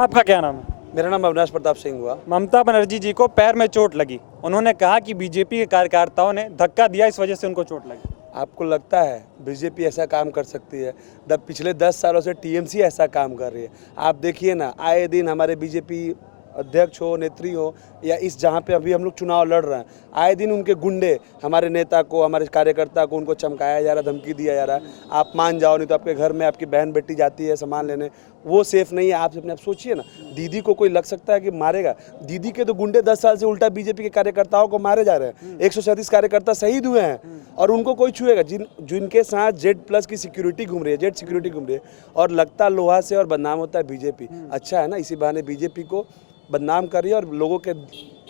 आपका क्या नाम है? मेरा नाम अविनाश प्रताप सिंह हुआ। ममता बनर्जी जी को पैर में चोट लगी, उन्होंने कहा कि बीजेपी के कार्यकर्ताओं ने धक्का दिया, इस वजह से उनको चोट लगी। आपको लगता है बीजेपी ऐसा काम कर सकती है? पिछले 10 सालों से टीएमसी ऐसा काम कर रही है। आप देखिए ना, आए दिन हमारे बीजेपी अध्यक्ष हो, नेत्री हो, या इस जहाँ पे अभी हम लोग चुनाव लड़ रहे हैं, आए दिन उनके गुंडे हमारे नेता को, हमारे कार्यकर्ता को, उनको चमकाया जा रहा, धमकी दिया जा रहा है, आप मान जाओ नहीं तो आपके घर में आपकी बहन बेटी जाती है सामान लेने, वो सेफ नहीं है। आप अपने आप सोचिए ना, दीदी को कोई लग सकता है कि मारेगा? दीदी के तो गुंडे 10 साल से उल्टा बीजेपी के कार्यकर्ताओं को मारे जा रहे हैं। 137 कार्यकर्ता शहीद हुए हैं और उनको कोई छुएगा? जिनके साथ Z+ की सिक्योरिटी घूम रही है, जेड सिक्योरिटी घूम रही है, और लगता लोहा से और बदनाम होता है बीजेपी। अच्छा है ना, इसी बहाने बीजेपी को बदनाम कर रही है और लोगों के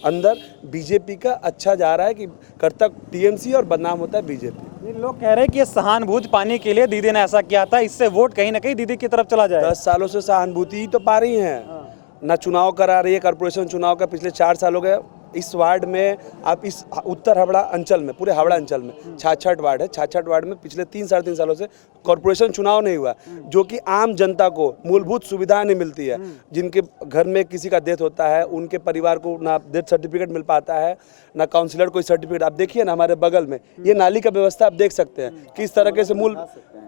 अंदर बीजेपी का अच्छा जा रहा है कि करता टीएमसी और बदनाम होता है बीजेपी। लोग कह रहे हैं कि ये सहानुभूति पाने के लिए दीदी ने ऐसा किया था, इससे वोट कहीं ना कहीं दीदी की तरफ चला जाए। 10 सालों से सहानुभूति ही तो पा रही हैं ना, चुनाव करा रही है। कॉर्पोरेशन चुनाव का पिछले 4 साल हो गए। इस वार्ड में आप इस उत्तर हावड़ा अंचल में, पूरे हावड़ा अंचल में 66 वार्ड है। 66 वार्ड में पिछले 3-3.5 सालों से कॉर्पोरेशन चुनाव नहीं हुआ, जो कि आम जनता को मूलभूत सुविधा नहीं मिलती है। जिनके घर में किसी का डेथ होता है, उनके परिवार को ना डेथ सर्टिफिकेट मिल पाता है, ना काउंसिलर कोई सर्टिफिकेट। आप देखिए ना, हमारे बगल में ये नाली का व्यवस्था आप देख सकते हैं किस तरह से, मूल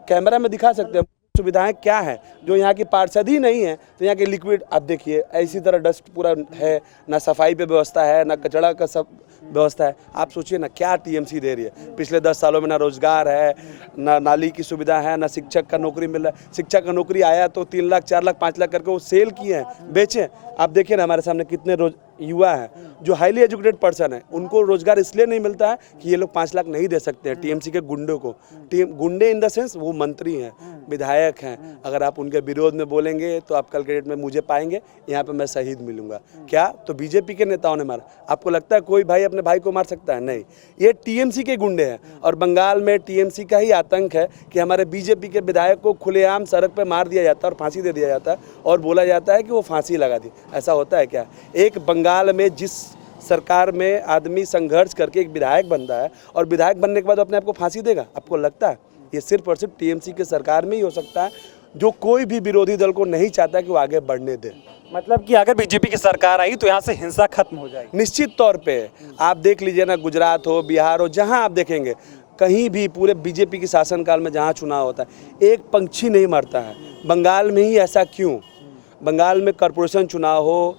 कैमरा में दिखा सकते हैं सुविधाएं क्या है, जो यहाँ की पार्षद ही नहीं है। तो यहाँ के लिक्विड आप देखिए, इसी तरह डस्ट पूरा है, ना सफाई पे व्यवस्था है, ना कचरा का सब व्यवस्था है। आप सोचिए ना, क्या टीएमसी दे रही है? पिछले 10 सालों में ना रोजगार है, ना नाली की सुविधा है, ना शिक्षक का नौकरी मिल रहा है। शिक्षक का नौकरी आया तो 3 लाख 4 लाख 5 लाख करके वो सेल किए हैं, बेचे। आप देखिए ना, हमारे सामने कितने युवा हैं जो हाईली एजुकेटेड पर्सन है, उनको रोजगार इसलिए नहीं मिलता है कि ये लोग 5 लाख नहीं दे सकते हैं टीएमसी के गुंडों को। गुंडे इन द सेंस वो मंत्री हैं, विधायक हैं। अगर आप उनके विरोध में बोलेंगे तो आप कल के डेट में मुझे पाएंगे, यहाँ पे मैं शहीद मिलूंगा। क्या तो बीजेपी के नेताओं ने मारा? आपको लगता है कोई भाई अपने भाई को मार सकता है? नहीं, ये टीएमसी के गुंडे हैं। और बंगाल में टीएमसी का ही आतंक है कि हमारे बीजेपी के विधायक को खुलेआम सड़क पर मार दिया जाता है और फांसी दे दिया जाता है, और बोला जाता है कि वो फांसी लगा दी। ऐसा होता है क्या? एक बंगाल में जिस सरकार में आदमी संघर्ष करके एक विधायक बनता है और विधायक बनने के बाद अपने आप को फांसी देगा? आपको लगता है? ये सिर्फ और सिर्फ टीएमसी के सरकार में ही हो सकता है, जो कोई भी विरोधी दल को नहीं चाहता कि वो आगे बढ़ने दे। मतलब कि अगर बीजेपी की सरकार आई तो यहाँ से हिंसा खत्म हो जाएगी। निश्चित तौर पे आप देख लीजिए ना, गुजरात हो, बिहार हो, जहाँ आप देखेंगे, कहीं भी पूरे बीजेपी के शासनकाल में जहाँ चुनाव होता है, एक पंछी नहीं मरता है। बंगाल में ही ऐसा क्यों? बंगाल में कॉर्पोरेशन चुनाव हो,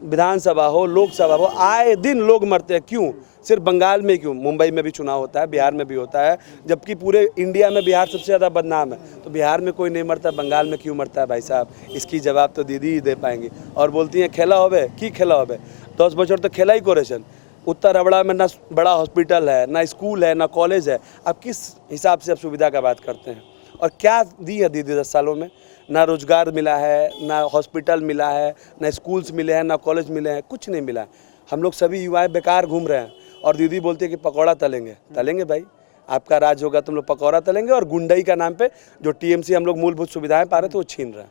विधानसभा हो, लोकसभा हो, आए दिन लोग मरते हैं। क्यों? सिर्फ बंगाल में क्यों? मुंबई में भी चुनाव होता है, बिहार में भी होता है, जबकि पूरे इंडिया में बिहार सबसे ज़्यादा बदनाम है। तो बिहार में कोई नहीं मरता, बंगाल में क्यों मरता है भाई साहब? इसकी जवाब तो दीदी ही दे पाएंगी। और बोलती हैं खेला होवे की खेला होवे, 10 बछर तो खेला ही कोरेशन। उत्तर हावड़ा में ना बड़ा हॉस्पिटल है, ना स्कूल है, ना कॉलेज है। आप किस हिसाब से आप सुविधा का बात करते हैं? और क्या दी है दीदी 10 सालों में? ना रोजगार मिला है, ना हॉस्पिटल मिला है, ना स्कूल्स मिले हैं, ना कॉलेज मिले हैं, कुछ नहीं मिला है। हम लोग सभी युवाएं बेकार घूम रहे हैं और दीदी बोलती है कि पकौड़ा तलेंगे। तलेंगे भाई, आपका राज होगा, तुम लोग पकौड़ा तलेंगे। और गुंडई का नाम पे जो टीएमसी हम लोग मूलभूत सुविधाएं पा रहे थे वो छीन रहे हैं।